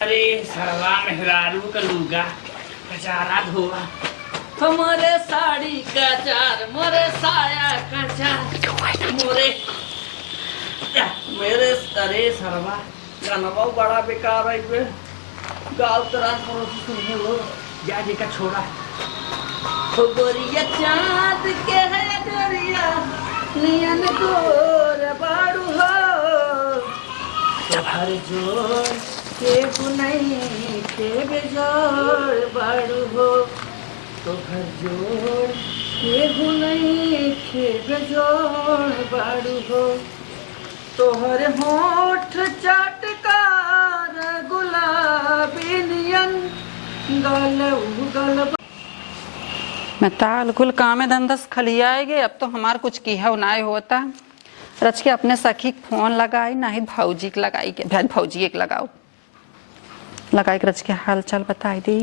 अरे सरवा मेहरारू का लूगा कचारा धोआ हमारे साड़ी का चार मोरे साया का चार मोरे मेरे अरे सरवा गाना बड़ा बेकार है ये गाँव तरह पड़ोसी सुनने लो जाने का छोड़ा हो गोरिया चाँद के है गोरिया नियन गोर बाड़ू हो हर जोर के गुनई के बेजोर बाड़ू हो तो घर जोड़ के गुनई के बेजोर बाड़ू हो तोहर होठ चटकार गुलाबी नियन गल उगल। मैं ताल कुल काम धंधस खलियाएगे। अब तो हमार कुछ किया नाय होता। रच के अपने सखी फोन लगाई ना ही भौजी के लगाई के भैन भौजी एक लगाओ लगाई के रच के हाल चाल बताई दी।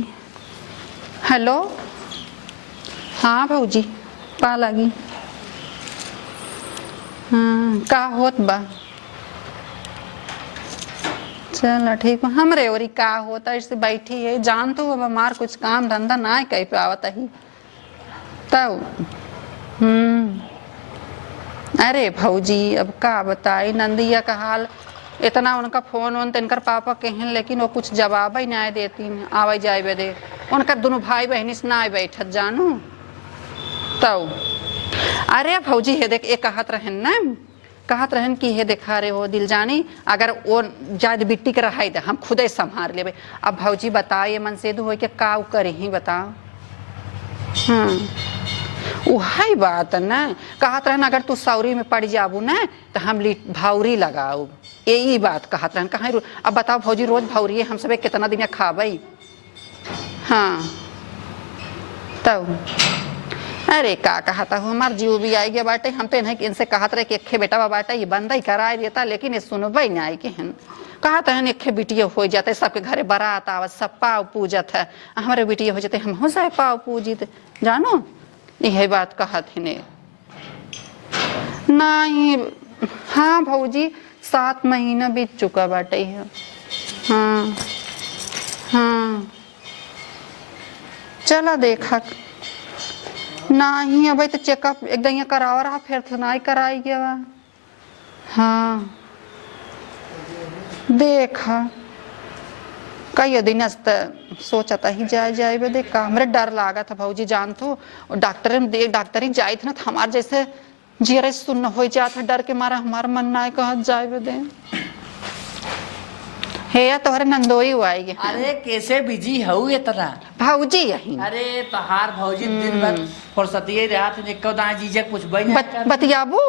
हेलो हाँ भौजी पा लगी हाँ का होत बा चल ठीक है हमरे और का होता इससे बैठी है जान तो अब हमार कुछ काम धंधा ना कह पावत ही तब अरे भौजी अब का बताई नंदिया का हाल इतना उनका फोन वोन इनकर पापा कहें लेकिन वो कुछ जवाब ही ना देती आवे जाए दे उनका दोनों भाई बहनी से ना बैठत जानू तब अरे भौजी हे देख एक कहत रहन ना कहत रहन कि हे देखा रे हो दिल जानी अगर वो जाद बिट्टी के रहा दे हम खुद ही संभाल लेबे। अब भौजी बताइए मन से हो के का करे ही बताओ वही बात ना कहत रहन अगर तू सौरी में पड़ जाबू ना तो हम भौरी लगाऊ यही बात कहत रहन कहाँ। अब बताओ भौजी रोज भौरी हम सब कितना दिन खाबे हाँ तब अरे का कहता हूँ हमार जीव भी आई गया बाटे हम तो इनसे कहत रहे कि एक बेटा बाटा ये बंद ही करा देता लेकिन ये सुनबे नहीं आई कि कहते हैं एक बिटिया हो जाते सबके घरे बारात आवत सब पाव पूजत है हमारे बिटिया हो जाते हम हो जाए पाव पूजित जानो यही बात कहत है नहीं। हाँ भौजी 7 महीना बीत चुका बाटे है हाँ हाँ चला देखा नहीं अब तो चेकअप एकदम करावा रहा फिर तो नहीं कराई गया हाँ देखा कई दिन सोचता ही जाए बे देख हमरे डर लागा था भौजी जान तो डॉक्टर जाए थे ना तो हमारे जैसे जीरे सुन हो जाता डर के मारा हमारा मन ना कहा जाए बे दे हे या तोहरे नंदोई हुआई। अरे कैसे बिजी हऊ इतना भौजी यही अरे तहार भौजी दिन भर फुर्सती रहा थे निको दाई जीजे कुछ बन बतियाबू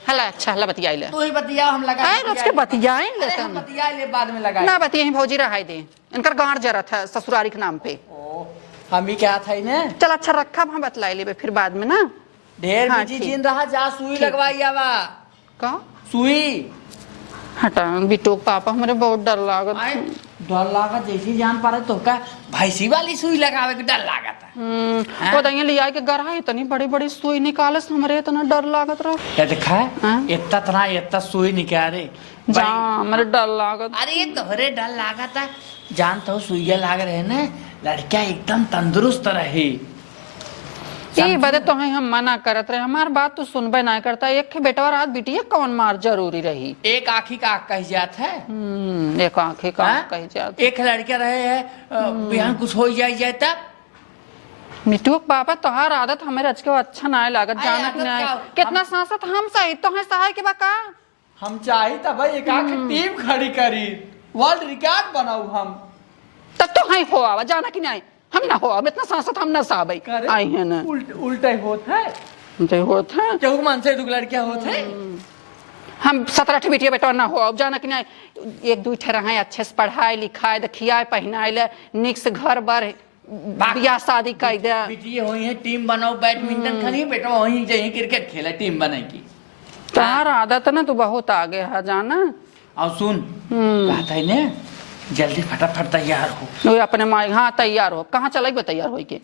हला अच्छा हला बतियाई ले तू ही बतिया हम लगा ए रोज के बतियाई ले हम बतियाई ले बाद में लगा ना बतियाई भौजी रहाई दे इनकर गांठ जरत है ससुरारी के नाम पे ओ हम ही क्या था ने चल अच्छा रखा हम बतलाई लेबे फिर बाद में ना ढेर बिजी जिन रहा जा सुई लगवाई आवा का सुई हटा बिटो पापा हमारे बहुत डर लागत डर लागत जैसी जान पा रहे तो का भैंसी वाली सुई लगावे के डर लागत वो दइया लिया के गरा इतनी बड़ी बड़ी सुई निकालस हमरे इतना डर लागत रहा क्या देखा इतना सुई निकाले जा हमरे डर लागत। अरे तोहरे डर लागत जान तो सुइया लाग रहे ना लड़का एकदम तंदुरुस्त रहे ये बदे तो हम मना करत रहे हमार बात तो सुनबे ना करता एक बेटा रात बिटिया कौन मार जरूरी रही एक आँखी का आँख कह जात है एक आँखी का आँख कह जात एक लड़का रहे है बिहान कुछ हो जाए तब मिट्टू पापा तोहार आदत हमें रच के अच्छा ना लागत जाना कि नहीं कितना सांसत हम सही तो है सहाय के बका हम चाहे तब भाई एक आँख टीम खड़ी करी वर्ल्ड रिकॉर्ड बनाऊ हम तब तो है हो आवा जाना कि नहीं हम ना हो अब इतना सांसत हम ना साबै आई है ना उल्टे होत है केहू मन से दो लड़किया होत है हम 17 बिटिया बेटा ना हो अब जाना कि नहीं एक दो ठे रहे अच्छे से पढ़ाई लिखाई खियाए पहनाए ले निक से घर बार बियाह शादी कर दे बिटिया होई है टीम बनाओ बैडमिंटन खनी बेटा वहीं जहीं क्रिकेट खेले टीम बनेगी तार आदत ना तू बहुत आगे है जाना और सुन कहता है ने जल्दी फटाफट तैयार हो अपने माँ हाँ तैयार हो कहाँ चलेगी तैयार हो के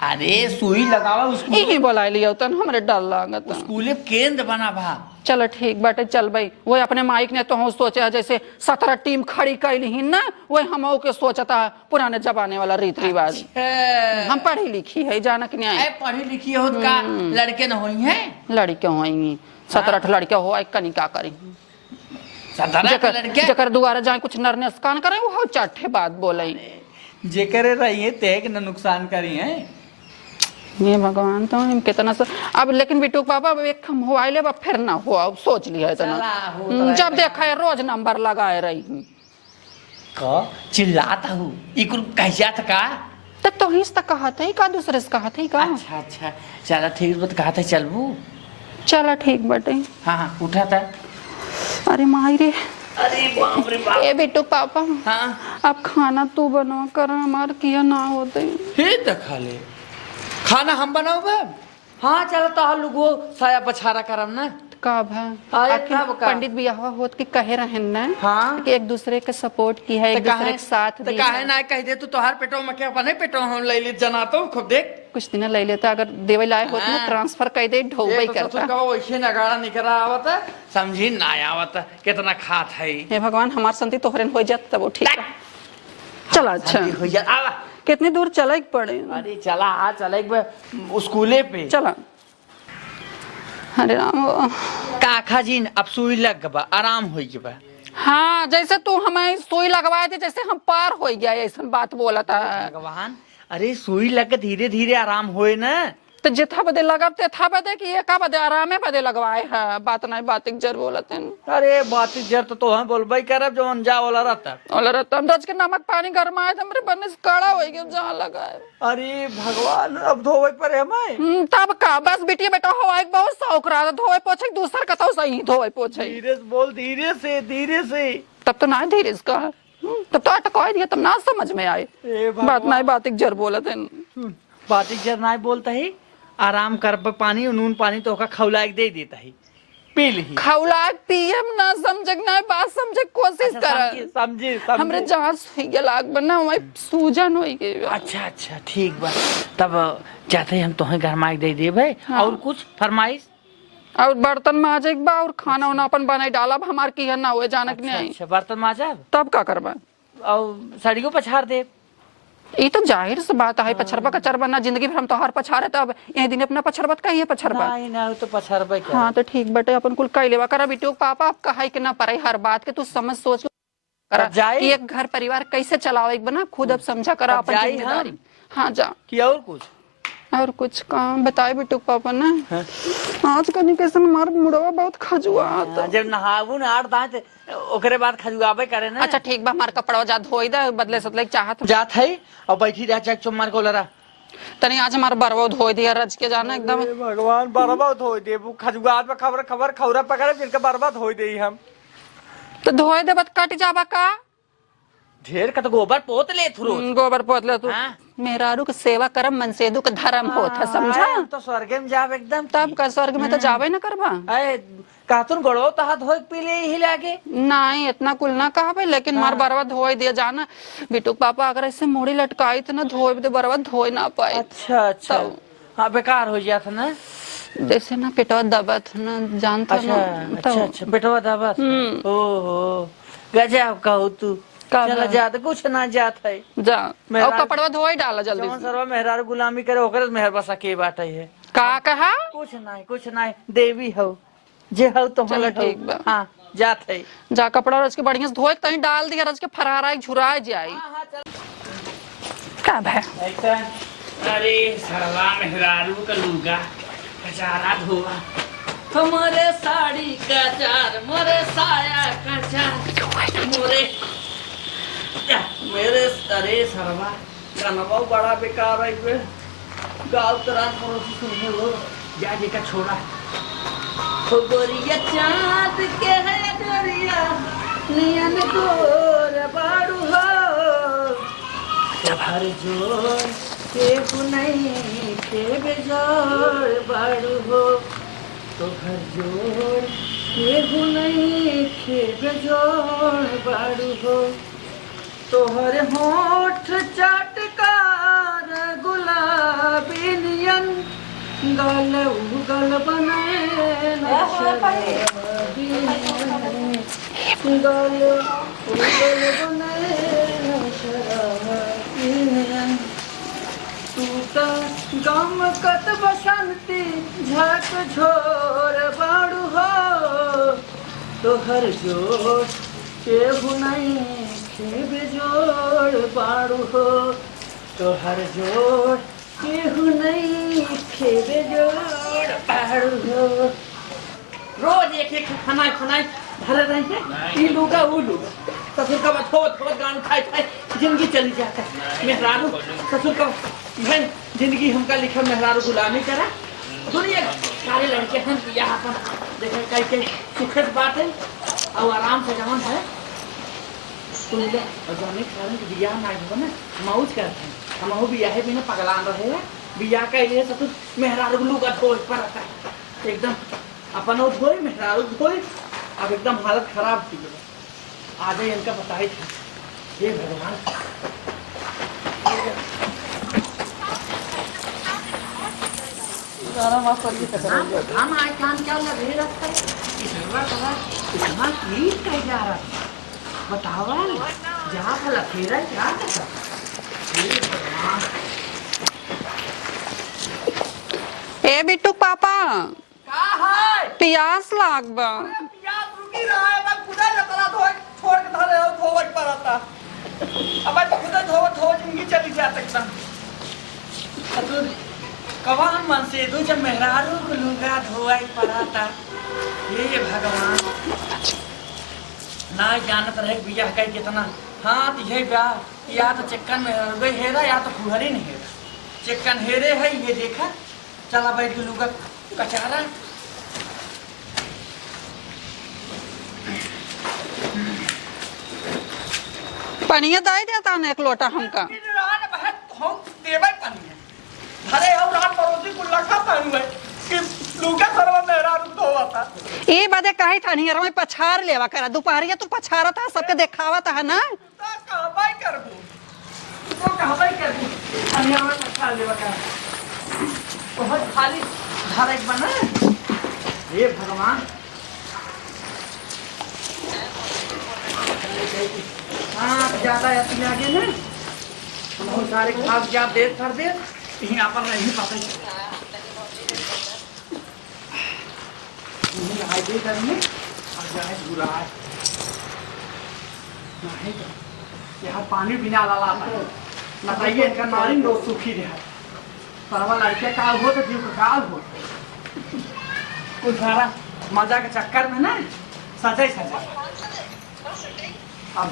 अरे सुई लगावा उसको यही बोला लिया तन हमरे डर लागत स्कूले केंद्र बना भा चलो ठीक बाटे चल भाई। वो अपने माइक ने तो हम सोचे जैसे 17 टीम खड़ी कैली ही ना, वही हम के सोचता पुराने जमाने वाला रीत रिवाज। हम पढ़ी लिखी है जाना कि नहीं? पढ़ी लिखी हो का लड़के न हुई है, लड़के हुई 17 लड़के हो कनी का करी जकर दुआरा जाए कुछ नर नुकसान करे वो चाटे बात बोले जे करे रही है तेग न नुकसान करी है। ये भगवान तो हम कितना अब लेकिन बिट्टू पापा एक हम हुआ ले फिर ना हुआ सोच लिया इतना जब देखा है रोज नंबर लगाए रही चिल्लाता हूँ कैसा था का तो ही तक कहा था का दूसरे से कहा था का। अच्छा अच्छा चला ठीक बात कहा था चलबू। चला ठीक बटे। हाँ उठा था। अरे माई रे अरे बाप रे बाप। ए बिट्टू पापा हाँ अब खाना तू बनवा कर हमार किया ना होते हे खा ले खाना हम बनाओ बे। हाँ चलो तो लोगो साया पछारा करम ना कब है पंडित बियाह होत के कहे रहन ना। हाँ कि एक दूसरे के सपोर्ट की है एक दूसरे के साथ तो काहे ना कह दे तू तोहार पेटो में क्या अपने पेटो हम ले ले जनातो खूब देख कुछ दिन ले लेता अगर देवे लाए होत ना ट्रांसफर कर दे ढोबई करता। तो वैसे नगाड़ा निकरा आवत समझी ना आवत कितना खात है। हे भगवान हमार संति तोहरन हो जात तब ठीक है। चला अच्छा हो जा आवा कितनी दूर चले पड़े? अरे चला आ चले स्कूले पे चला। अरे राम काका जी अब सुई लग गबा आराम हो गबा। हाँ जैसे तू हमें सुई लगवाए थे जैसे हम पार हो गया ऐसा बात बोला था भगवान। अरे सुई लग धीरे धीरे आराम होए ना तो जिथा बदे लगब तेथा बदे कि एका बदे आरामे बदे लगवाए है बात नहीं बात जर बोलते हैं। अरे बात जर तो हम बोलबई करब जो अनजा वाला रहता हम रज के नमक पानी गरमाए थे हमरे बनने से काड़ा हो गया जहाँ लगाए। अरे भगवान अब धोवे पर हमें तब का बस बेटी बेटा हो एक बहुत शौक रहा धोए पोछे दूसर कथो सही धोए पोछे। धीरे से बोल धीरे से तब तो ना धीरे से कहा तब तो अटका दिया तब ना समझ में आए बात नहीं बात जर बोलते हैं। बात जर नहीं बोलता ही आराम कर पानी नून पानी तो खौला दे देता है पी ली खौला पियम ना समझ ना बात समझे कोशिश कर समझे हमरे जांच होई लाग बना वही सूजन होई गई। अच्छा अच्छा ठीक बा तब जाते हम तोहे गरमाई दे देबे। हाँ। और कुछ फरमाइश और बर्तन माजे एक बा और खाना वाना अपन बनाई डालब हमार की ना हुए जाने के नहीं। अच्छा बर्तन माजा तब का करबा और साड़ियों पछाड़ दे। ये तो जाहिर सी बात है पछरबा का चरबा जिंदगी भर हम तो हर पछारे तब ये दिन अपना पछरबत का ही है पछरबा नहीं ना तो पछरबा क्या। हाँ तो ठीक बटे अपन कुल कई लेवा करा बिटियो पापा आप कहा कि ना परे हर बात के तू समझ सोच करा कि एक घर परिवार कैसे चलाओ एक बना खुद अब समझा करा अपन जिम्मेदारी। हाँ जा कि और कुछ काम बताए बिट्टू पापा ना। आज कनी कैसे मार मुड़वा बहुत खजुआ आता जब नहाबू ना आठ दांत ओकरे बाद खजुआबे करे ना। अच्छा ठीक बा हमार कपड़ा जा धोई दे बदले सतले चाहत जात है और बैठी रह चक चुम्मार को लरा तनी आज हमार बरवा धोई दिया रज के जाना एकदम भगवान बरवा धोई दे खजुआ में खबर खौरा पकड़े जिनका बरवा धोई दे हम तो धोई दे बत कट जाबा का ढेर का तो गोबर पोत ले थुरो गोबर पोत ले तू मेहरारू के सेवा करम मनसेदु के धर्म होता समझा। तो स्वर्ग में जाब एकदम तब का स्वर्ग में तो जाबे ना करबा। अरे कातुन गड़ो तो हाथ धोए पी ले ही लागे नहीं इतना कुल ना कहा भाई लेकिन मार बरवा धोए दिया जाना बिट्टू पापा अगर ऐसे मुड़ी लटकाई तो ना धोए तो बरवा धोए ना पाए। अच्छा अच्छा हाँ बेकार हो जाता ना जैसे ना पेटवा दबत ना जानता। अच्छा पेटवा दबत ओहो गजब कहू तू चला जात कुछ ना जात है जा और कपड़वा धोई डाला जल्दी जवन सरवा मेहरारू गुलामी करे ओकरे मेहर बसा के बाटे है का कहा कुछ नहीं देवी हो जे हो तो चलो ठीक बा। हां जात है जा कपड़ा रच के बढ़िया से धोए तई डाल दिया रच के फरारा झुराए जाई। हां चल का भै अरे सरवा मेहरारू का लुगा कचारा धोवा हमारे साड़ी का चार मोरे साया का चार मोरे मेरे अरे सरवा गाना बड़ा बेकार है गाँव तरह सुनने लो जाने का छोड़ा गोरिया चाँद के है गोरिया नियन गोर बाड़ू हो हर जोर के बुनई के बेजोर बाड़ू हो तो हर जोर के बुनई के बेजोर बाड़ू हो तोहर होठ चटकार गुलाबी नियन गल उगल बने गाल उगल बने शराबी नयन टूटा गम कत बसंती झक झोर बाड़ू हो तोहर जोड़ केहू नहीं खेब जोड़ बाड़ू हो तोहर जोड़ केहू नहीं खेब जोड़ बाड़ू हो। रोज एक एक खाना खाना धरे रहेंगे ई लूगा वो लूगा ससुर का थोड़ा गान खाए खाए जिंदगी चली जाता है। मेहरारू ससुर का भाई जिंदगी हमका लिखा मेहरारू गुलामी करा दुनिया सारे लड़के हैं यहाँ पर देखे कई कई सुखद बात है और आराम से जवन है तुम लोग जाने कारण कि बियाह ना हो ना मौज करते हैं हम बियाह बिना पगलान रहे बियाह का लिए ससुर मेहरारू लूगा धोए पर आता है एकदम अपन धोई मेहरारू धोई अब एकदम हालत खराब थी आज ही इनका पता ही था ये भगवान हम आज काम क्या लगे रखा है इतना नीट कह जा रहा बतावा जहाँ का लखेरा क्या था ए बिट्टू पापा प्यास लाग बा रुकी रहा है मैं खुदा जतरा छोड़ के धरे हो धोवट पर आता अब मैं खुदा धो जिंदगी चली जात एकदम ससुर कवान मन से दो जब मेहरारू को लूगा धोवाई पड़ाता ये भगवान ना जानत रहे बियाह का कितना हाँ तो यही ब्याह या तो चक्कन में हेरा या तो फुहरी नहीं हेरा चक्कन हेरे है ये देखा चला बैठ के लूगा कचारा पनिया दाई देता ना एक लोटा हमका अरे और रात पड़ोसी को लखा पानी है कि लूगा सरवा मेरा रुक धोवाता ए बदे काहे था नहीं में पछार लेवा करा दोपहरिया तू पछारा था सबके देखावा था ना कहबाई करबू तो कहबाई करबू अनिया में पछार लेवा करा बहुत खाली घर एक बना हे भगवान हाँ ज्यादा यात्री आगे ना बहुत सारे खास जा देर कर दे यहाँ पर नहीं पाते आए दे करने और जाए बुरा है नहीं यहाँ पानी बिना लाला है बताइए इनका नारी रोज सुखी रहा परवा लड़के काल हो तो जीव का काल हो कुछ सारा मजा के चक्कर में ना सजा सजा अब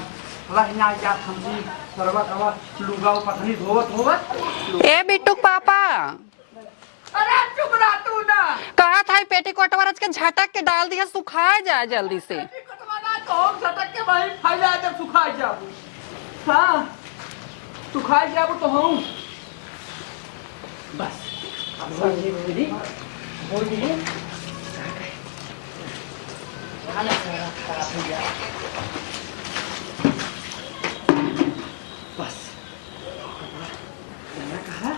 लहना या थमसी सरवा कवा लुगाओ पत्नी धोवत ए बिट्टू पापा अरे चुप रह तू ना कहा था पेटीकोट वरज के झटक के डाल दिया सुखाए जाए जल्दी से तो हम झटक के भाई फैला जब सुखाए जाबू हाँ सुखाए जाबू तो हम बस अब हो गई हो गई खाना खराब हो गया बस मैंने कहा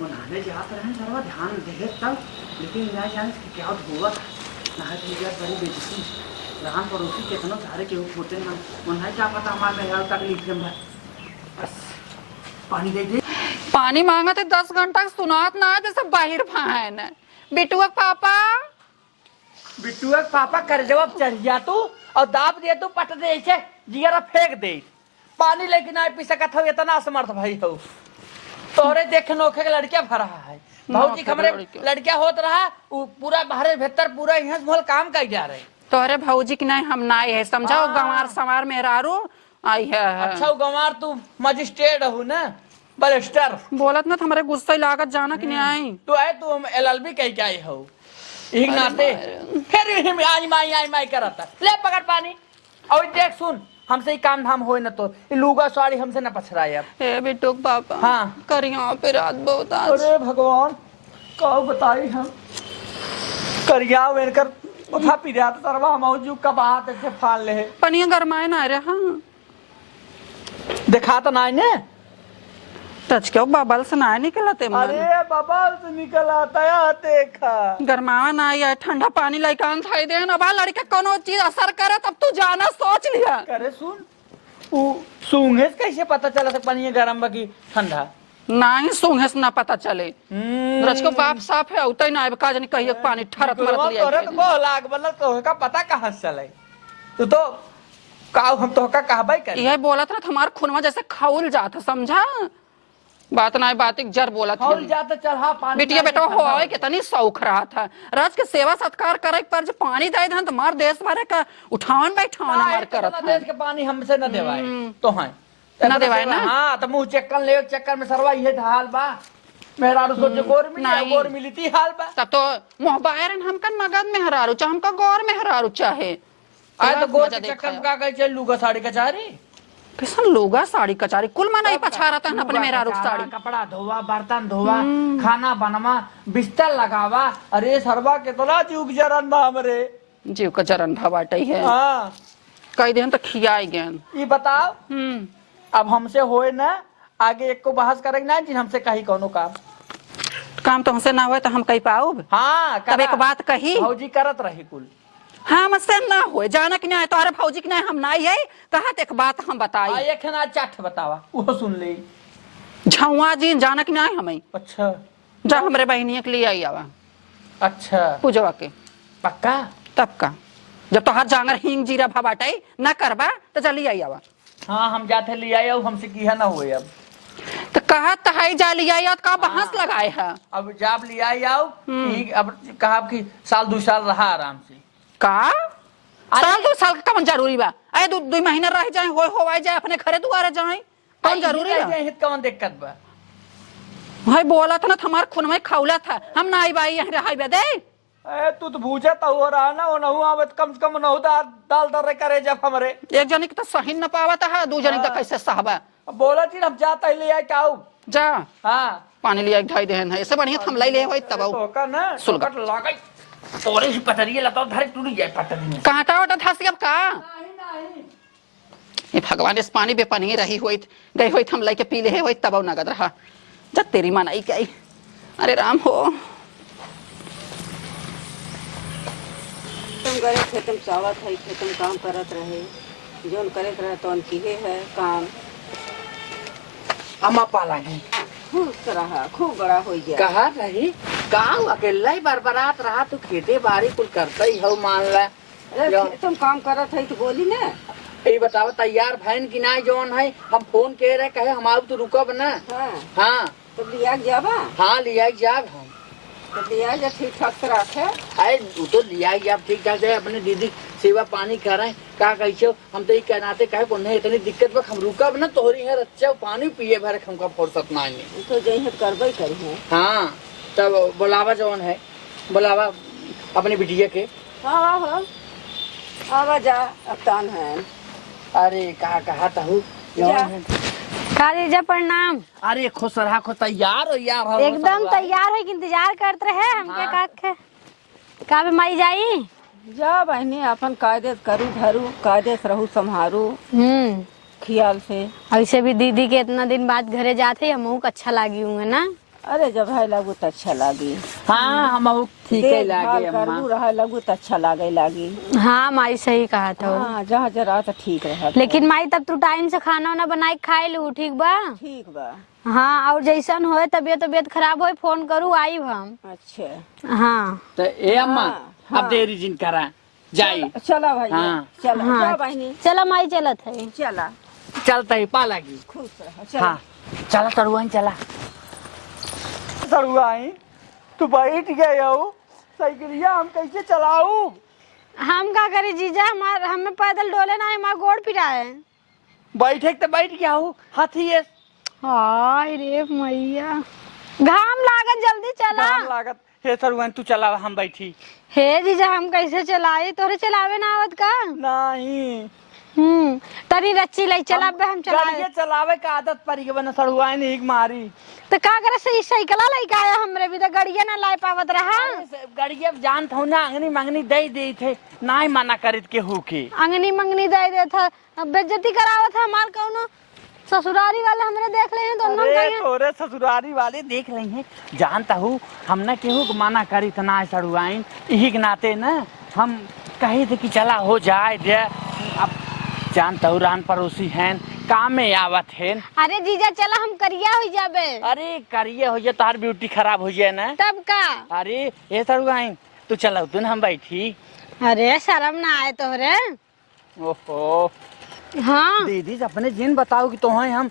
वो नहाने जाते रहे सर्वा ध्यान दे तब लेकिन ना जाने कि क्या हुआ नहा लिया बड़ी बेइज्जती राम पड़ोसी कितना सारे के होते हैं उन्हें क्या पता हमारे यहाँ तकलीफ में बस पानी दे दे पानी मांगा थे 10 घंटा सुनात ना जैसे बाहर भाए न बिट्टू पापा कर जवाब चढ़ जा तू और दाब दे तू पट दे जिगरा फेंक दे पानी लेकिन आए पी सकत हो इतना असमर्थ भाई हो तोरे देख नोखे के लड़किया भरा है भौजी हमरे लड़किया होत रहा पूरा बाहर भीतर पूरा यहाँ मोल काम कर जा रहे तोरे भौजी की नहीं हम ना है समझाओ गंवार समार मेहरारू आई है अच्छा गंवार तू मजिस्ट्रेट हो ना बलिस्टर बोलत ना हमारे गुस्सा लागत जाना कि नहीं आई तू आए तू LLB कह के आई हो एक नाते फिर आई माई करता ले पकड़ पानी और देख सुन हमसे ही काम धाम हो न तो लूगा साड़ी हमसे न पछराए अब ए बिट्टू पापा हाँ करिया पे रात बहुत आज अरे भगवान कहो बताई हम करिया वेनकर उठा पी रहा था तरवा मौजू का बात ऐसे फाल ले पनिया गरमाए ना रे हाँ देखा तो ना ने टच क्यों बबल से ना निकलते मन अरे बबल से निकल आता है देखा। गरमावा ना आया ठंडा पानी लइकान थाई दे ना बा लड़का कोनो चीज असर करे तब तू जाना सोच लिया। करे सुन सूंघे से कैसे पता चला था पानी गरम बा की ठंडा? नहीं सूंघे से ना पता चले। रच को बाप साफ है उतई ना का जानी कहियो पानी ठरत मरत लिया। तोरे तो को लाग बल्ला तो का पता कहां से चले तू तो काऊ हम तो का कहबै कर यही बोला था हमार खूनवा जैसे खौल जात समझा बात ना बात एक जर बोला था खौल जात चल हां पानी बेटिया बेटा हो आवे कितनी शौक रहा था राज के सेवा सत्कार करे पर जो पानी दे दन तो मार देश भरे का उठावन बैठावन मार करत है। देश के पानी हमसे न देवाए तो है ना देवाए ना। हां तो मुंह चक्कर ले चक्कर में सरवा ये हाल बा मेरा रो सोच गोर मिली थी हाल बा तब तो मोहबायरन हमका नगद में हरारू चाहे हमका गौर में हरारू चाहे आए तो गोर के चक्कर में का गई चल लूगा साड़ी कचारी किसन लोगा साड़ी कचारी कुल माना ही पछा रहता है अपने मेरा रुक साड़ी कपड़ा धोवा बर्तन धोवा खाना बनवा बिस्तर लगावा। अरे सरवा के तोला जुग जरन बा हमरे जीव का जरन भवाटई है। हां कई दिन तो खियाई गन ई बताओ अब हमसे होए ना आगे एक को बहस करेंगे ना जिन हमसे कही कोनो काम तो हमसे ना हुए तो हम कही पाओ। हाँ तब एक बात कही भौजी करत रही कुल हाँ हमसे ना हुए जाना कि नहीं तोहरे भौजी की नहीं हम ना ये कहत एक बात हम बताई एक ना चाट बतावा वो सुन ले झौआ जी जाना कि नहीं हमें। अच्छा जा हमरे बहनिया के लिए आई आवा। अच्छा पूजवा के पक्का तब का जब तो हर जांगर हिंग जीरा भबाटाई ना करबा तो चली आई आवा। हाँ हम जाते ले आए हमसे किया ना हुए अब तो कहा तहाई जा लिया या का बहस लगाए है अब जाब लिया आओ अब कहा कि साल 2 साल रहा आराम से का साल 2 साल का कौन जरूरी बा अरे 2 महीना रह जाए होवाई जाए अपने घरे दुआरे जाए कौन जरूरी है कौन दिक्कत बा भाई बोला था ना हमार खून में खौला था हम ना आई बाई यहीं रहाई बे दे ए तू तो भूजा तो हो रहा ना वो नहु आवत कम से कम नहु दाल दर करे जब हमरे एक जने के तो सही न पावत है 2 जने तो कैसे सहबा बोला जी हम जाता ही ले आए काऊ जा हां पानी ले ढाई देहन है ऐसे बढ़िया हम ले होई तब तो का ना सुलगट लागई तोरे से पटरिए लता धरे टूट जाए पटरी कांटा वाटा धस अब का ये भगवान इस पानी बे पानी रही हुई गई हुई हम लेके पी ले हुई तब नगद रहा जब तेरी मनाई क्या अरे राम हो तुम गए थे तुम चावत है थे तुम काम करत रहे जोन करत रहे तो किहे है काम अम्मा पालागी खुश रहा खूब बड़ा हो गया कहा रही गाँव अकेला ही बरबरात रहा तू खेते बाड़ी कुल करता ही हो मान ला तुम काम करत है तो बोली ना ये बताओ तैयार भैन की ना जोन है हम फोन कह रहे कहे हम आउ तो रुकब ना। हाँ तो लिया जाबा हाँ लिया जाब हम तो लिया जा ठीक ठाक से रखे अरे तो लिया जाब ठीक ठाक से अपने दीदी सेवा पानी करें का कैसे हम तो ये कहनाते कहे को नहीं इतनी दिक्कत बा हम रुकब ना तोहरी है अच्छा पानी पिए भरे हमका फुर्सत ना है तो जही करबे करी है। हाँ तब बुलावा जौन है बुलावा अपने बिटिया के हाँ हाँ आवा जा अफ्तान है अरे कहा हूँ खालीजा प्रणाम। अरे खुश रहा खो तैयार हो यार एकदम तैयार है कि इंतजार करते रहे हमके काके का बे माई जाई जा बहनी अपन कायदे करू धरू कायदे से रहू संभारू ख्याल से। ऐसे भी दीदी के इतना दिन बाद घरे जाते हमहू को अच्छा लागी होंगे ना। अरे जब है लगू तो अच्छा लागी। हाँ हम ठीक है लागे अम्मा रहा लगू तो अच्छा लागी। हाँ माई सही कहा था। हाँ जहाँ जरा तो ठीक रहा लेकिन माई तब तू टाइम से खाना वाना बनाई खाए लू ठीक बा। ठीक बा हाँ और जैसन होए तबियत खराब होए फोन करू आई हम। अच्छा हाँ तो ए अम्मा अब देरी जिन करा जाई चला भाई हाँ चला हाँ बहनी चला माई चलत है चला चलता ही पा लगी खुश रहा चला। हाँ चला तरुआ चला तरुआ तू बैठ गया साइकिलिया हम कैसे चलाऊ। हम का करे जीजा हमें पैदल डोले ना हमारा गोड़ पिराए बैठे तो बैठ गया हूँ हाथी है। हाय रे मैया घाम लागत जल्दी चला लागत हे तरुआ तू चला हम बैठी। हे जीजा हम कैसे चलाए तोरे चलावे ना आवत का नहीं तनी रच्ची लाई चला बे हम चलाए चलावे का आदत पड़ी के बना सड़ुआ नहीं मारी तो का करे सही साइकिल लाई का आया हमरे भी तो गड़िया ना लाई पावत रहा गड़िया जान था ना अंगनी मंगनी दे दे थे ना ही मना करित के हो के अंगनी मंगनी दे दे था बेइज्जती करावत है हमार कौनो ससुरारी वाले हमने देख ले हैं दोनों अरे कहीं। तोरे ससुरारी वाले देख रही हैं, जानता हूँ हमने केहू को मना करी इतना सड़ुआइन, यही के नाते ना हम कहे थे कि चला हो जाए दे। अब जानता हूँ रान पड़ोसी हैं, काम में आवत है। अरे जीजा चला हम करिया हो जाबे। अरे करिए हो जाए, तार ब्यूटी खराब हो जाए ना। तब का? अरे ये सड़ुआइन तू चला तू हम बैठी। अरे शर्म ना आए तोहरे। ओहो हाँ दीदी अपने जिन बताओ कि तुम्हें हम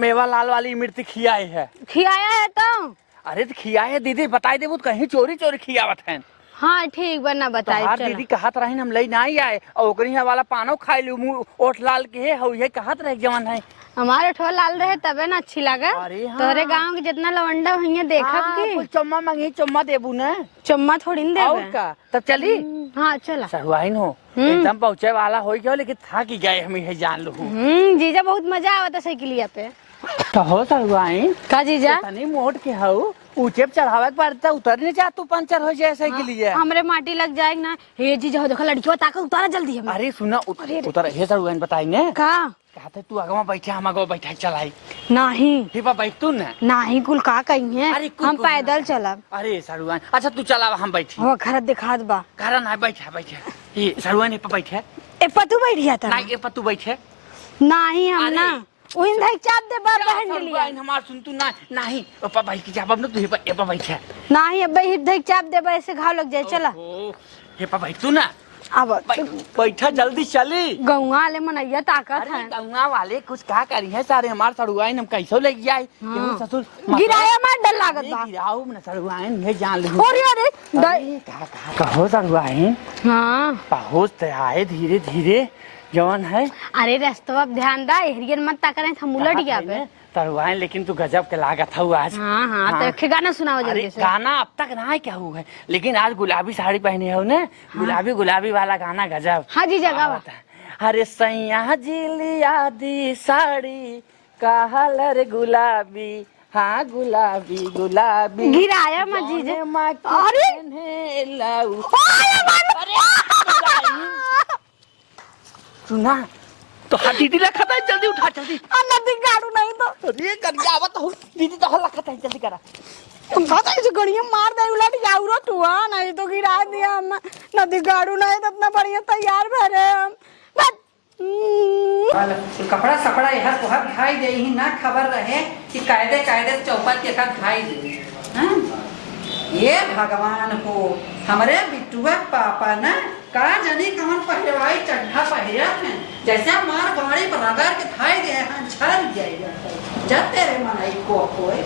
मेवा लाल वाली मिर्ची खियाई है। खियाया है तो? अरे तो खियाई है दीदी, बताई दे कहीं चोरी चोरी खियावत है। हाँ ठीक बना बताई। तो दीदी कहत रही हम ले नहीं आए और ओकरी वाला पानो खाई लू, मुंह ओठ लाल के है ये कहत रहे जवन है। हमारे ठो लाल रहे तबे ना अच्छी लगा। अरे हाँ। तोहरे गांव के जितना लवंडा भैया देखब की। कुछ चम्मा मांगी चम्मा देबू ना। चम्मा थोड़ी न और देबे। का तब चली। हाँ चला। सरुआइन हो एकदम पहुंचे वाला हो गया, लेकिन थक ही गए हम ये जान लो। जीजा बहुत मजा आवता साइकिलिया पे। तो हो सरुआइन का जीजा? तनी मोड़ के हो ऊंचे पे चढ़ावे के पड़ता, उतर नहीं जा तू पंचर हो जाए साइकिल लिए। हमरे माटी लग जाएगी ना। हे जीजा हो देखो लड़कियों ताका उतारा जल्दी हम। अरे सुना उतर हे सरुआइन बताई ने का? कहते तू आगे बैठे हम आगे बैठा चलाई। नहीं फिर बैठ तू ना। नहीं कुल का कहीं है। अरे कुल हम कुल पैदल चलब। अरे सरुआइन अच्छा तू चला हम बैठी। वो घर दिखात बा। घर ना बैठा बैठे ये सरुआइन ये पे बैठे। ए पतू बैठिया था। नहीं ये पे तू बैठे। नहीं हम अरे। ना ओइन धक चाप दे बा बहन लिया। सरुआइन हमार सुन तू ना नहीं ऊपर बैठ के जा बब तू ये पे बैठे। नहीं अब धक चाप दे बा ऐसे घाव लग जाए। चला ओ ये पे बैठ तू ना। अब बैठा जल्दी चली। गौवा वाले मनैया ताकत अरे है। गंगा वाले कुछ क्या करी है सारे हमार सरुआइन हम कैसे ले जाए। केहू ससुर गिराया मार डर लागत बा। गिराओ ना सरुआइन ये जान लो। अरे अरे अरे कहो सरुआइन हाँ पहुँच तो आए धीरे धीरे जवन है। अरे रास्ता अब ध्यान दा एरियन मत ताकरे हम उलट गया पे। सरुआइन लेकिन तू गजब के लागत है आज। हाँ हाँ तो एक गाना सुनाओ अरे जल्दी से। गाना अब तक ना क्या हुआ है, लेकिन आज गुलाबी साड़ी पहने हो ना। गुलाबी गुलाबी वाला गाना गजब। हाँ जी जगह अरे सैया जिलिया दी साड़ी कहलर गुलाबी, हाँ गुलाबी गुलाबी गिराया मत जीजा। अरे लाऊ सुना तो हाँ दीदी रखा था जल्दी उठा जल्दी। नदी गाड़ू नहीं तो अरे करिया आवत हो दीदी तो हल्ला खाता है जल्दी करा। तुम खाता है गड़िया मार दे उलट जाऊ रो तू। हाँ नहीं तो गिरा दिया हम। नदी गाड़ू नहीं तो इतना बढ़िया तैयार भरे हम। कपड़ा सपड़ा यह तुहर खाई दे ही ना खबर रहे कि कायदे कायदे चौपट के का खाई दे। हाँ? ये भगवान हो हमारे बिट्टुआ पापा ना का जानी कौन पहलवाई चड्ढा पहिरा थे, जैसे मार गाड़ी पर रगड़ के खाई दे हैं झड़ जाएगा जब तेरे मन को कोई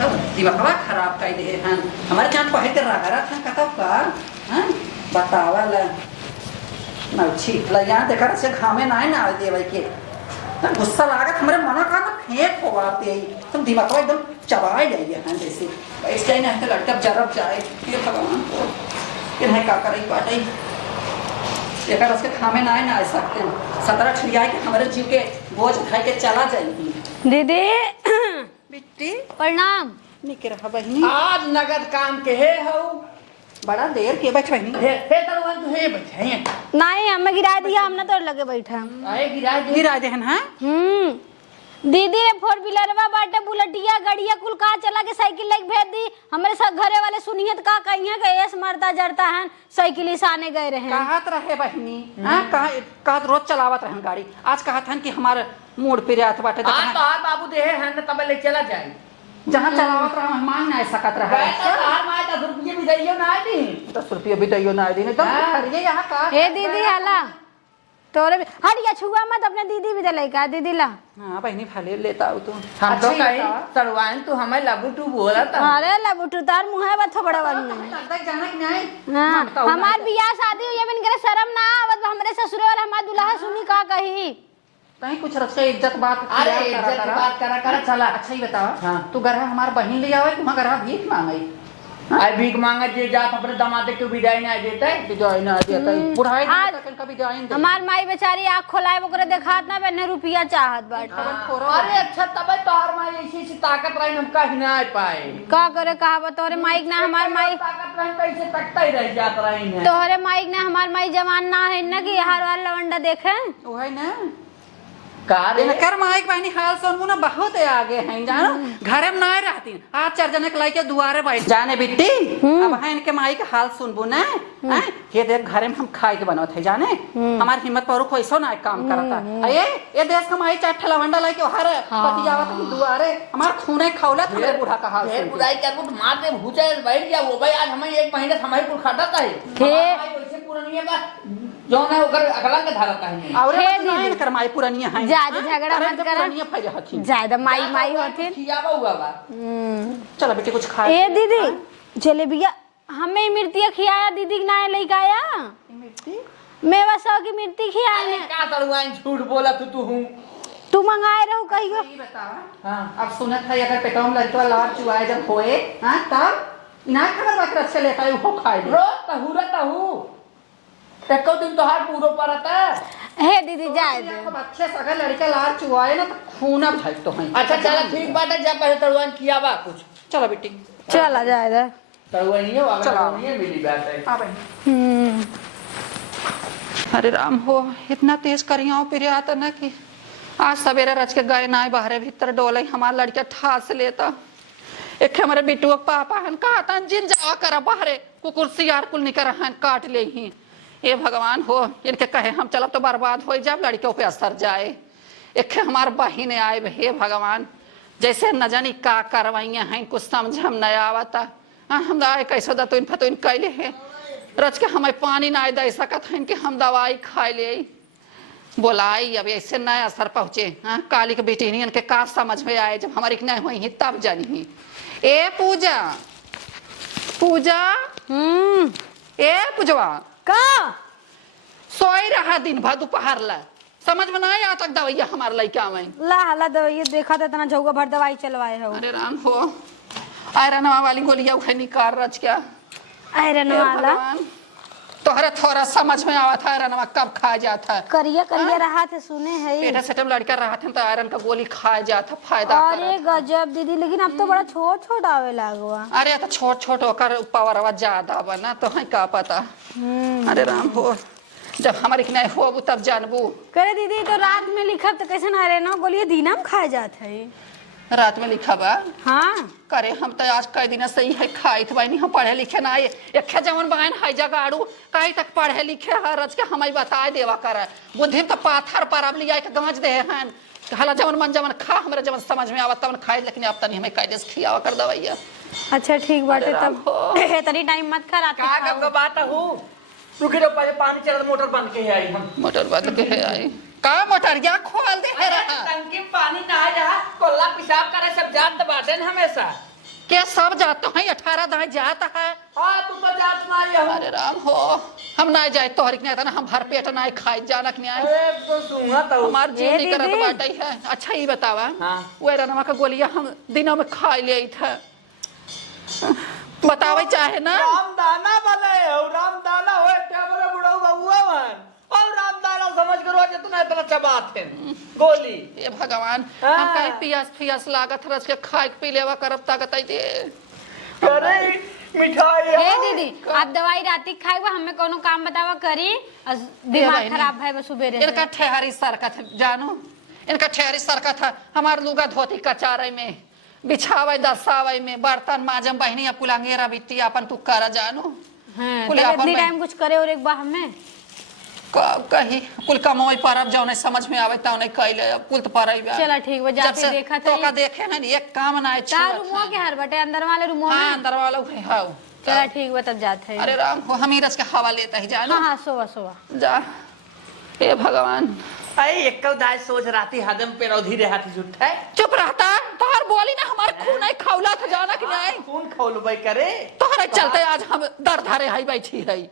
तब दिमाग खराब कर दे हैं हमारे जान पहले के रगड़ा था कतब का। हाँ बतावा ला ना ठीक ला यहाँ देखा से घामे ना है ना दे भाई के ना गुस्सा लागत हमारे मना का ना फेंक होवाते ही तुम दिमाग एकदम चबाए जाइए हैं जैसे इस टाइम ना लड़का जरब जाए ये भगवान को ये नहीं का करे बाटे एक रस के खामे ना है ना आ सकते हैं 17 ठिया के हमारे जीव के बोझ उठाई के चला जाएगी। दीदी बिट्टी प्रणाम। निके रहा बहनी आज नगद काम के है हो बड़ा देर के बैठ बहनी। हे तरवन तो हे बैठे हैं। नहीं हमें गिरा दिया हमने तो लगे बैठा। आए गिरा दे हैं। दीदी रे फोर व्हीलरवा बाटे बुलेटिया गड़िया कुल का चला के साइकिल लेके भेज दी। हमारे सब घरे वाले सुनिए तो का कहिए कि एस मरता जरता है साइकिल ही साने गए रहे। कहत रहे बहनी हां कहत रोज चलावत रहन गाड़ी। आज कहत हन कि हमार मूड पे रात बाटे तो आज तो हां बाबू दे है न तब ले चला जाए जहां चलावत रहा मेहमान ना सकत रहा। हार माय 10 रुपये भी दैयो ना दी 10 रुपये भी दैयो ना दी तो खरिए यहां का। हे दीदी हला तोरे भी हटिया छुआ मत अपने दीदी भी दलाई का दीदी ला। हां बहनी फाले लेता हो तू हम तो कहीं तरवान तू हमें लगू तू बोला था। अरे लबुटू तार मुंह है बथ बड़ा वाली लगता है जाना कि नहीं। हां हमार बियाह शादी हुई बिन करे शर्म ना आवत हमरे ससुरे वाला हमार दुल्हा सुनी का कही कहीं कुछ रक्षा इज्जत बात। अरे इज्जत की बात करा चला। अच्छा ही बताओ हाँ। तू घर हमार बहन ले आवे तुम घर भीख मांगई। आई भीख मांगा जे जात अपने दामाद के विदाई ना देते विदाई ना देता बुढ़ाई तक का विदाई दे। हमार माई बेचारी आँख खोलाए ओकरे देखात ना बने रुपया चाहत बाट। अरे अच्छा तब तोहर माई ऐसी ताकत रही हम कहीं ना आ पाए। का करे कहा तोहरे माइक ना हमार माई ताकत रही कैसे तकता ही रह जात रही है। तोहरे माइक ना हमार माई जवान ना है ना कि हर वार लवंडा देखे। ओहे ना का रे कर माइक बहनी हाल सुनबू ना बहुत आगे हैं जानो घरे में ना रहती आज 4 जने के लाइके दुआरे बैठ जाने बिट्टी अब है इनके माई के हाल सुनबू ना ये देख घरे में हम खाए के बनवत है जाने हमारी हिम्मत पर कोई ना काम करता ये देश का माई चाहे ठेलावंडा लाइके हर बतियावत है दुआरे हमार खूने खौलत हमरे बूढ़ा का हाल फिर बुराई करबो तो मार दे भूचा बैठ गया वो भाई आज हमें 1 महीने से हमारी कुल खाटा है वैसे पुरानी बा जो ना ओकर अगला के धारता है और नहीं कर माई पुरानी है ज्यादा झगड़ा मत कर पुरानी फायदे हथी ज्यादा माई होती खियावा हुआ बा चलो बेटी कुछ खा ए दीदी जलेबिया हमें मिर्तिया खियाया दीदी के ना लेके आया मेवा सौ की मिर्ती खियाने का तड़ुआन झूठ बोला तू हूं तू मंगाए रहो कहियो हां अब सुनत है अगर पेटों में लड़का लार चुआए जब होए हां तब ना खबर बात अच्छे लेता है वो खाए रो तहू एको दिन तो हाथ पूरो परता हे दीदी जाए दे अच्छे से अगर लड़का लार चुआए ना तो खून अब भाई तो है अच्छा चला ठीक बात है जब पहले तड़ुआन खियावा कुछ चलो बेटी चला जाए दे तड़ुआन नहीं हो अगर नहीं मिली बात है हां बहन अरे राम हो इतना तेज करियो फिर आता ना कि आज सवेरे रच के गए ना बाहर भीतर डोले हमारा लड़का ठास लेता एक हमारे बिटुआ पापा हन कहता जिन जा कर बाहरे कुकुर सियार कुल निकर हन काट ले ही ये भगवान हो इनके कहे हम चलब तो बर्बाद हो जब लड़कियों पे असर जाए एक हमार बहिन आए हे भगवान जैसे न जानी का करवाइया हैं कुछ समझ हम नहीं आवता हम आए कैसे दा तो इन फतो इन कैले है रच के हमें पानी ना दे सकत हैं कि हम दवाई खाए ले बोलाई अब ऐसे नया असर पहुंचे काली के बेटी नहीं इनके का समझ में आए जब हमारी नहीं हुई तब जानी ए पूजा पूजा ए पूजवा का सोई रहा दिन भर दोपहर ला समझ में नहीं आता दवाइया हमारे लड़का में ला हला दवाई देखा था इतना झौगा भर दवाई चलवाए हो अरे राम हो आयरन वाली गोलियां उठे निकाल रच क्या आयरन वाला तोहरे थोड़ा समझ में आवा था आयरन कब खा जाता करिया रहा थे सुने है पेटा सेटम लड़का रहा था तो आयरन का गोली खा जाता फायदा अरे गजब दीदी लेकिन अब तो बड़ा छोट छोट आवे लागवा अरे तो छोट छोट होकर पावर ज्यादा बना तो है का पता अरे राम हो जब हमारे नहीं हो तब जानबू करे दीदी तो रात में लिखब तो कैसे ना रहे ना गोलियां दीना में खाए जात है रात में लिखा बा हाँ करे हम तो आज कई दिन सही है खाई तो नहीं हम पढ़े लिखे ना एक जवन बहन है जगाड़ू कहीं तक पढ़े लिखे है रच के हमें बताए देवा कर बुद्धि तो पाथर पर अब लिया के गांच दे हैं हला जवन मन जवन खा हमारे जवन समझ में आवत तवन खाए लेकिन अब तनी हमें कायदे से खियावा कर दवाइया अच्छा ठीक बाटे तब इतनी टाइम मत खा रात का कब बात हो रुके रे पहले पानी चला मोटर बंद के आई हम मोटर बंद के है आई का मोटरिया खोल दे है रहा टंकी में पानी ना आ जा कोल्ला पेशाब करे सब जात बाटे न हमेशा क्या सब जाते हैं 18 दाई जाता है हां तू तो जात ना ये अरे राम हो हम ना जाए तोहर के नहीं हम भर पेट ना खाई जानक नहीं आए अरे तो सुना तो हमार जीव नहीं करत बाटे है अच्छा ही बतावा हां वो रनमा का गोलियां हम दिनों में खा ले था बतावे चाहे ना रामदाना वाले हो रामदाना होए क्या बोले बुढ़ऊ बबुआ मन और रामदाना समझ करो जे तू इतना चबात है गोली ये भगवान हम कहीं पियास लागत रस के खाए पी लेवा करब ताकत आई दे अरे मिठाई हे दीदी आप दवाई राती खाएबा हमें कोनो काम बतावा करी दिमाग खराब है सुबेरे इनका ठहरी सरकत जानो इनका ठहरी सरकत है हमार लुगा धोती कचारे में बिछावे दसावे में बर्तन माजम बहनी या पुलांगेरा बिट्टी अपन तू करा जानो हां तो इतनी टाइम कुछ करे और एक बार हमें कही कुल कमोई परब जो नहीं समझ में आवे ता नहीं कइले कुल तो परई बा चला ठीक बा जाके देखा था तो का देखे ना एक काम ना है चार रूमों के हर बटे अंदर वाले रूमों में हां अंदर वाला है हां चला ठीक बा तब जाते हैं अरे राम हो हम ही रस के हवा लेता ही जानो हां सोवा जा हे भगवान आई एक दाई सोच राती हदम पे रौधी रे हाथी झूठ है चुप रहता तोहर बोली ना हमार खून नहीं खौला था जाना कि नहीं खून खौलबई करे तोहरे चलते आज हम दर धारे हाई बैठी है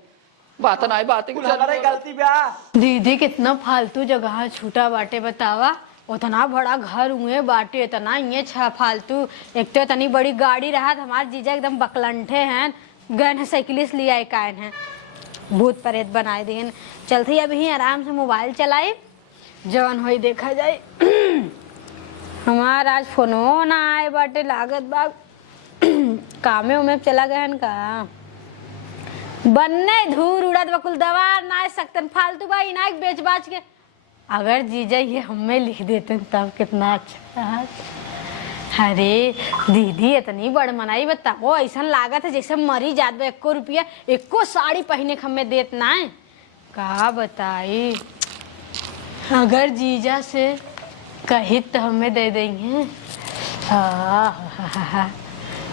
बात नहीं बात हमारे गलती बा दीदी कितना फालतू जगह छूटा बाटे बतावा उतना बड़ा घर हुए बाटे इतना ये फालतू एक तो इतनी बड़ी गाड़ी रहा हमारे जीजा एकदम बकलंठे हैं गन साइकिलिस्ट लिया एक आयन है भूत प्रेत बनाए दिए चलते अभी आराम से मोबाइल चलाए जवन हो देखा जाए हमारा आज फोनो ना आए बाटे लागत बाग कामे उमे चला गए का बनने धूर उड़त बकुल दवा ना सकतन फालतू बा इनाक बेच बाच के अगर जीजा ये हमें लिख देते तब कितना अच्छा रहा। अरे दीदी इतनी बड़ मनाई बताओ, ऐसा लागत है जैसे मरी जात बा। 1 रुपया 1 साड़ी पहने के हमें देत ना है। का बताई, अगर जीजा से कही तो हमें दे देंगे। हाँ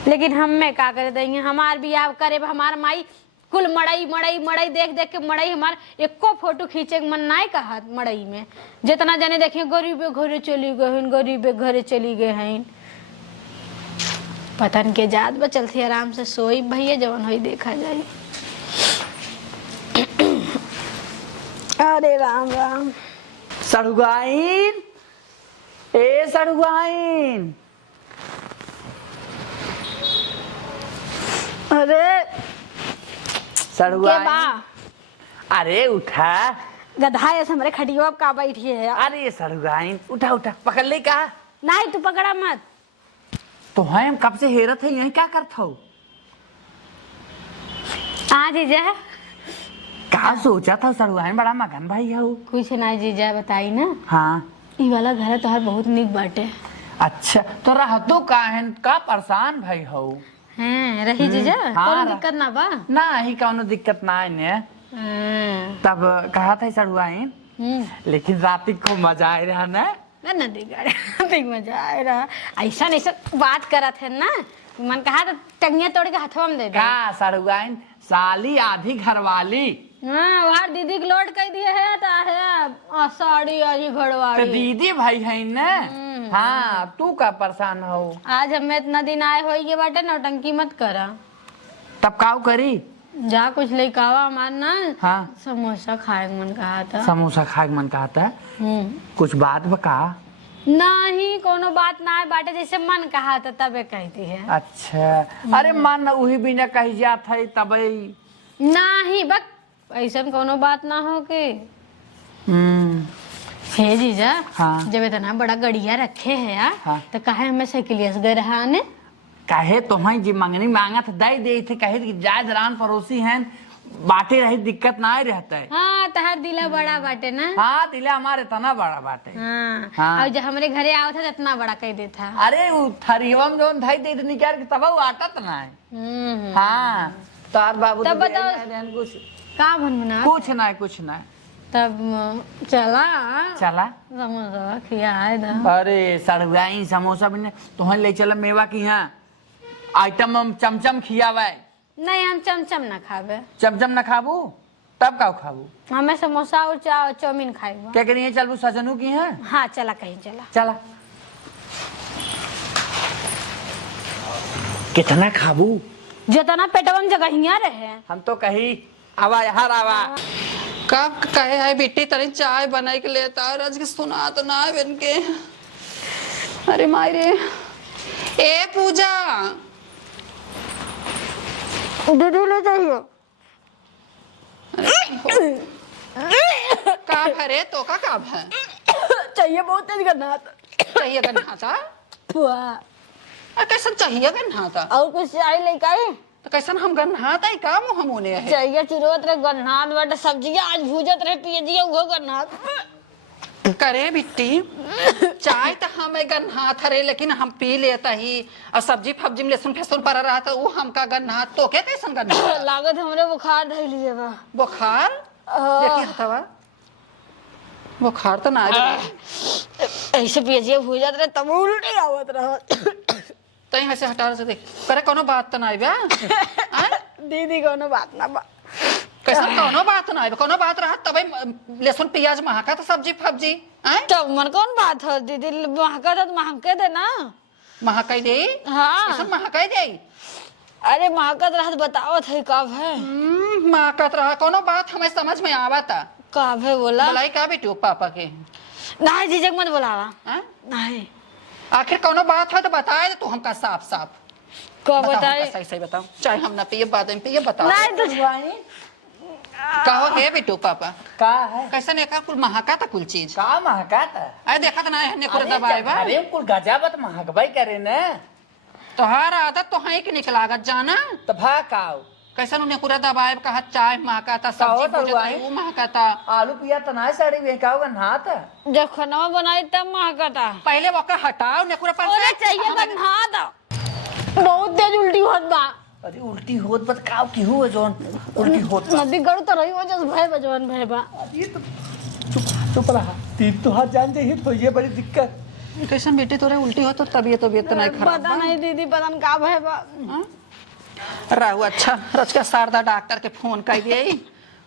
लेकिन हमें का कर देंगे, हमार बियाह करे हमार माई कुल मड़ई मड़ई मड़ई देख देख के मड़ई हमार 1 फोटो खींचे के मन ना कहा। मड़ई में जितना जाने देखिए गरीबे घरे चली गए हैं, गरीबे घरे चली गए हैं। पतन के जात बचल थी, आराम से सोई भैया जवन होई देखा जाए। अरे राम राम। सड़ुआइन, ए सड़ुआइन, अरे सड़ुआइन, अरे उठा। गधा ऐसे हमारे खटिया का बैठी है। अरे सड़ुआइन उठा उठा, पकड़ ले का। नहीं तू पकड़ा मत। तो हम कब से हेरत है, यही क्या करता हो? हाँ जीजा। कहा सोचा था सड़ुआइन, बड़ा मगन भाई है। कुछ ना जीजा, बताई ना। हाँ ई वाला घर तोहर बहुत निक बाटे। अच्छा तो रहतो काहन का परेशान भाई हो? हैं रही जीजा, हाँ, कोनो दिक्कत ना बा ना ही कौनो दिक्कत ना है ने। तब कहा था सड़ुआइन, लेकिन रात को मजा आ रहा ना। ना देख मजा आ रहा। ऐसा ऐसा बात करत है ना, मन कहा तो टंगिया तोड़ के हाथवा में दे दे। का सड़ुआइन साली आधी घरवाली। हाँ वहां दीदी के लोड कर दिए है तो है साड़ी आजी तो घरवाड़ी। दीदी भाई है ना। हाँ तू का परेशान हो? आज हमें इतना दिन आए हो ये बाटे, नौटंकी मत करा। तब काऊ करी? जा कुछ लेके आवा हमार ना। हाँ समोसा खाए मन कहा था। समोसा खाए मन कहा था। कुछ बात बका? नहीं कोनो बात ना है बाटे, जैसे मन कहा था तबे कहती है। अच्छा अरे मन वही बिना कही जात है तबे। नहीं बक ऐसा कोनो बात ना हो के। हे जीजा, हाँ। जब इतना बड़ा गड़िया रखे है यार, हाँ। तो कहे हमें साइकिलिया से गए रहा ने। कहे तुम्हें जी मंगनी मांगत दे दे थे, कहे कि जायद रान पड़ोसी हैं, बाटे रही दिक्कत ना रहता है। हाँ तहार दिला बड़ा बाटे ना। हाँ दिला हमारे तना बड़ा बाटे। हाँ, हाँ। और जब हमारे घरे आओ था तो इतना बड़ा कह देता। अरे वो थरीवा में जो धाई दे निकाल के तब वो आटत ना है। हाँ तार बाबू तब तो बताओ। कुछ का बना कुछ ना कुछ ना। तब चला चला समोसा खियाए दा। अरे सड़ुआई समोसा भी तुहन ले चल मेवा की। यहाँ आइटम हम चमचम खियावे। नहीं हम चमचम ना खावे। चमचम ना खाबू तब का खाबू? हमें समोसा और चाउमीन खाएगा। क्या करिए चलबू सजनू की है? हाँ चला कहीं चला। चला कितना खाबू? जितना पेटवा में जगहिया रहे। हम तो कही आवा यहाँ आवा। कब कहे है बेटी तनी चाय बनाई के लेता रज के सुना तो ना बन के। अरे मायरे ए पूजा दीदी ले जाइए। का भरे तो का है? चाहिए बहुत तेज करना चाहिए गन्हा था। कैसन चाहिए गन्हा था? और कुछ चाहिए लेके आई? तो कैसन हम गन्हा था का मुँह मुने है? चाहिए चिरवत रहे गन्हात बाटे, सब्जियां आज भूजत रहे पियजिया वो गन्हात। करे बिट्टी चाय तो हमें गन्हा थरे, लेकिन हम पी लेता ही। और सब्जी फब्जी में लहसुन फैसुन पड़ा रहा था वो हमका गन्हा। तो क्या कैसन गन्हा? लागत हमरे बुखार धर लिए बा। बुखार? देखिए हथवा बुखार तो ना ऐसे पियजिया भूजत रहे तब उल्टी आवत रहा। तो यहाँ से हटा से देख करे कोनो बात तो ना दीदी कोनो बात ना बा। कैसन कोनो बात ना कोनो बात रहा तब लहसुन प्याज महका तो सब्जी फब्जी तब मन कौन बात है दीदी, महका तो महके दे ना। महकाई दे। हाँ कैसन महकाई दे? अरे महकत रहा बताओ थे कब है। महकत रहा कोनो बात हमें समझ में आवता। कब है बोला? बुलाई का बेटू पापा के? नहीं जीजक मत बुलावा। नहीं आखिर कोनो बात है तो बताए तो हमका साफ साफ कब बताए? सही सही बताओ, चाहे हम ना पिए बाद में पिए बताओ। नहीं तो कहो हे बेटू पापा का है? कैसन एका कुल महका था कुल चीज? का महका था? अरे देखा तो ना है कुल दबाए बा। अरे कुल गजाबत महकबाई करे न। तोहार आदत तो है कि निकलागत जाना। तो भाकाओ कैसा उन्हें पूरा दबाए कहा चाय महकाता सब्जी तो भुजत रही, वो महकाता। आलू पिया तना साड़ी बेकाओगा नहाता जब खाना बनाई तब महकता। पहले वोकर हटाओ नेकुरा पर ओरे चाहिए तो नहा दो। बहुत तेज उल्टी होत बा। अरे उल्टी होत बत काव की हुआ जोन उल्टी होत बा। नदी गड़ू तो रही हो जस भय बजवन भय बा। ये तो चुप रहा तीन तो हाथ जान जाइए तो ये बड़ी दिक्कत। कैसन बेटे तोरे उल्टी हो तो तबीयत तो नहीं खराब पता नहीं दीदी पता नहीं का भय बा। रहू अच्छा रच के शारदा डॉक्टर के फोन कर दिए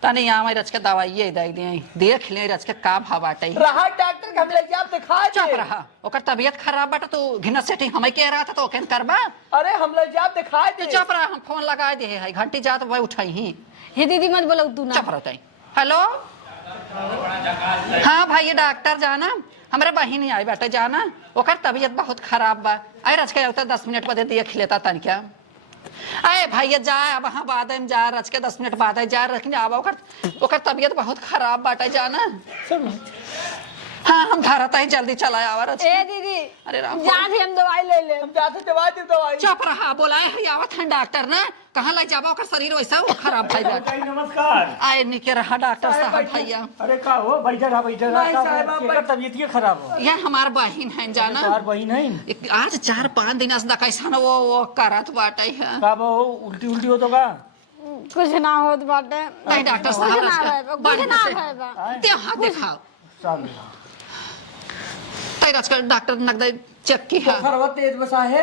तनी यहाँ रच के दवाई दे दिए देख ले रच के का भाव बाटे रहा डॉक्टर के हम ले जाब दिखा चुप रहा ओकर तबीयत खराब बाटे तो घिना सेठी हमें कह रहा था तो ओके करबा। अरे हम ले जाब दिखा दे चुप रहा हम फोन लगा दे है घंटी जात वह उठाई ही। हे दीदी मत बोलो तू ना। चुप रहो तई। हेलो हाँ भाई ये डॉक्टर जाना हमारे बहिन आई बेटा जाना ओकर तबीयत बहुत खराब बा आई रच के 10 मिनट बाद देख लेता तन क्या अरे भैया जाए अब हाँ बाद में जा रच के 10 मिनट बाद जा रखने आवा ओकर तबीयत बहुत खराब बाटे जाना। हाँ हम धारत ही जल्दी चला आवा रच। ए दीदी अरे राम जा भी हम दवाई ले ले। हम जाते दवा दे दवाई। चुप रहा बोलाए है आवत है डॉक्टर ने कहाँ ले जाबा ओकर शरीर वैसा वो खराब भाई नमस्कार। आए निके रहा डॉक्टर साहब भैया। अरे का हो बैठा रहा तबीयत ये खराब हो ये हमार बहिन है जाना चार बहन है आज 4-5 दिन से कैसा ना वो करत बाटे है का वो उल्टी उल्टी हो तो का कुछ ना होत बाटे। नहीं डॉक्टर कुछ ना साहब भय बा, कुछ ना भय बा। ते हाथ दिखाओ चल तै आजकल डॉक्टर नगद चेक की है खरवा तेज बसा है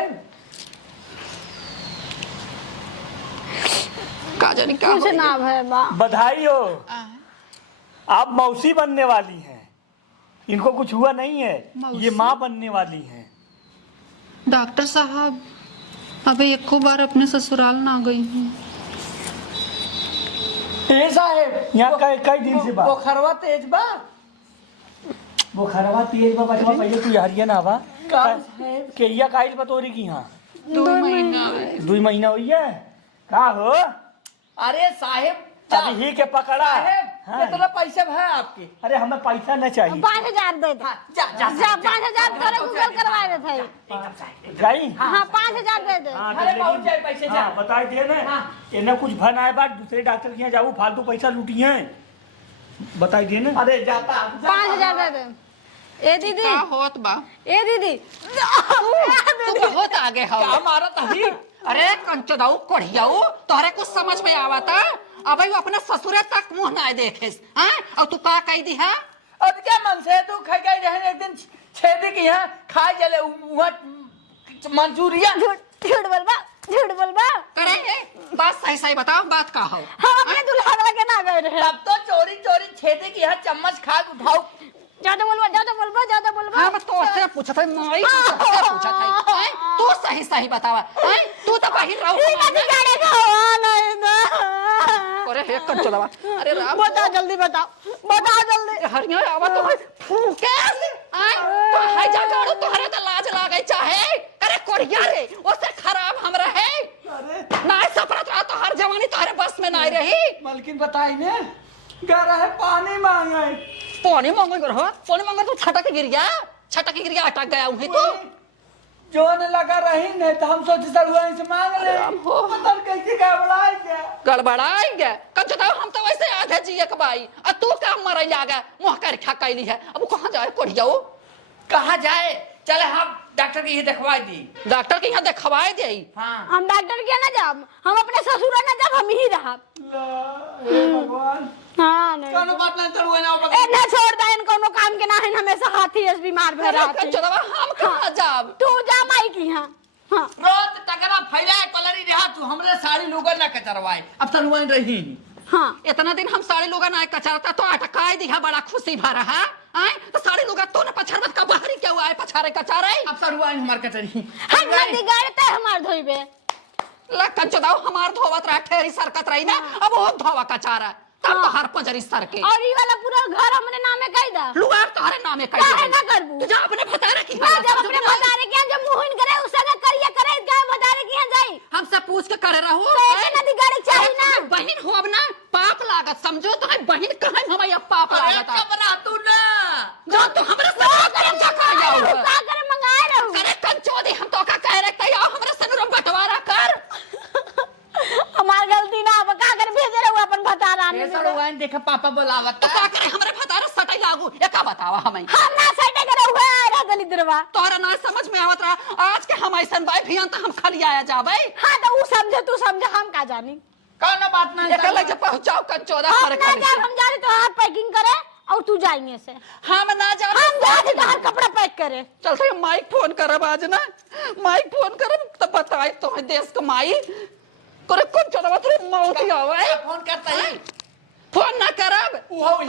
का जाने का कुछ ना भय बा। बधाई हो आप मौसी बनने वाली हैं इनको कुछ हुआ नहीं है ये माँ बनने वाली हैं। डॉक्टर साहब अबे एको बार अपने ससुराल ना गई हूँ। ए साहेब यहाँ कई दिन से वो खरवा तेज बा वो खरवा तेज बा बचवा पहले तू हरिया ना बा का साहेब केरिया काइल बतोरी की यहाँ 2 महीना 2 महीना हुई है का हो अरे साहेब अभी ही के पकड़ा साहेब हाँ। कितना पैसे भाई आपके अरे हमें पैसा न चाहिए 5000 दे दे। जा जा जा 5000 तोरे गूगल करवा दे थे। जाई हाँ 5000 दे दे। हाँ, अरे तो पहुंच लेकिन- जाए पैसे जा हाँ, बताई दे ना हाँ। इन्हें कुछ भन आए बात दूसरे डॉक्टर के यहाँ जाऊ फालतू पैसा लूटी है बताई दे ना अरे जाता 5000 दे दे। ए दीदी का होत बा ए दीदी तू बहुत आगे हो क्या मारा तभी अरे कंचदाऊ कढ़ियाऊ तोहरे कुछ समझ में आवता अब वो अपने ससुरे तक मुंह ना देखे हैं और तू का कह दी है अब क्या मन से तू खा गई रहने एक दिन छेदी की यहाँ खा जले वहाँ मंचूरिया झूठ बोलबा करे बात सही सही बताओ बात का हो हम अपने दूल्हा वाला के ना गए रहे। तब तो चोरी चोरी छेदी की यहाँ चम्मच खा के उठाओ ज्यादा बोलबा। हाँ तो से पूछत है माई से पूछत है हैं? तू सही सही बतावा हैं? तू तो बाहर रहो गाड़ी खावा नहीं ना। अरे हे कंचदावा अरे राम बताओ जल्दी बताओ जल्दी। हरिया आवा तो फूके आय तो हाय जा गाड़ो तोहरे तो लाज लागे चाहे करे कोरिया रे ओसे खराब हमरा है ना सफरत रहा तो हर जवानी तोहरे बस में ना रही मलकिन बताई ने गा रहे पानी मांगे पानी मांगो कर हो पानी मांगो तो छटक गिर गया अटक गया हूं तो जो ने लगा रही नहीं तो हम सोचे सर हुआ से मांग रहे मतलब कैसे गड़बड़ाई क्या गड़बड़ाएंगे कंचदाव हम तो वैसे आधे जिए के भाई और तू का मर जाएगा मुंह कर खा कैली है अब कहां जाए कोढ़ियाओ कहाँ जाए चले हम डॉक्टर की ये दिखवा दी डॉक्टर के यहाँ दिखवाए दे हाँ हम डॉक्टर के ना जाब हम अपने ससुर ना जाब हम ही रहा। भगवान हाँ नहीं कौन बात नहीं करूँ ना ए ना छोड़ दे इन कोनो काम के ना है हमेशा हाथी एस बीमार भे रहते। कंचदावा हम कहां जाब तू जा माई की हां हां रोज तगड़ा फैलाए कलरी रहा तू हमरे साड़ी लोगन ना कचरवाए अब तनुवन रही हां इतना दिन हम सारे लोग ना कचरता तो अटकाए दिया बड़ा खुशी भरा है आए तो सारे लोग तो न पछरबत का बाहरी क्यों आए पछारे कचारे अब सरुआन हमार कचरी हम नदी गाड़ते हमार धोइबे ला कंचदाव हमार धोवत रहा ठेरी सरकत रही ना अब वो धोवा कचारा तब तो हर पजरी सर के और ई वाला पूरा घर हमने नामे कह दा लुगार तोहरे नामे कह काहे ना करबू तू जा अपने भतारे की हां जब अपने भतारे के जब मुहिन करे उसका करिए करे गाय भतारे के यहां जाई हमसे पूछ के करे रहू तो ऐसे नदी गाड़ी चाहिए ना बहन हो अब ना पाप लागत समझो तो बहन कहां हमारे अब पाप लागत कबरा तू ना जो तू हमरा से करम जा खा जाओ का करे मंगाए रहू करे कंचोदी हम तो का कह रहे थे आओ हमरा से बंटवारा कर हमार गलती ना देखा पापा बुलावत तो का करे हमरे भतारे सटै लागू ये का बतावा हमें हम ना सटे करे हुए आ रहा दलिद्रवा। तोरा ना समझ में आवत रहा आज के हम ऐसन बाई भियन त हम खली आया जाबै हाँ तो वो समझे तू समझे हम का जानी। कौनो बात नहीं एक लग पहुंचाओ कर 14 हम हमारे ना घर जा से हम जा रहे तो हाथ पैकिंग करे और तू जाएंगे से हम ना जा हम जा रहे तो हर कपड़ा पैक करे। चलते माइक फोन करब आज ना माइक फोन करब तो बताई तो देश के माई करे कौन चलवा तेरे मौत ही आवे फोन करता है फोन ना करब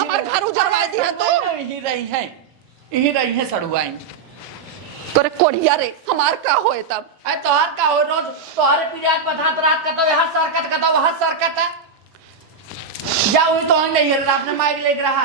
हमार घर उजड़वा दिया तो यही रही है सड़ुआइन करे कोढ़िया रे हमार का होए तब अरे तोहार का हो रोज तोहारे पीरियड बधात रात का तो हर सरकत का तो हर सरकत है जाओ तो नहीं है रात में माइक लेके रहा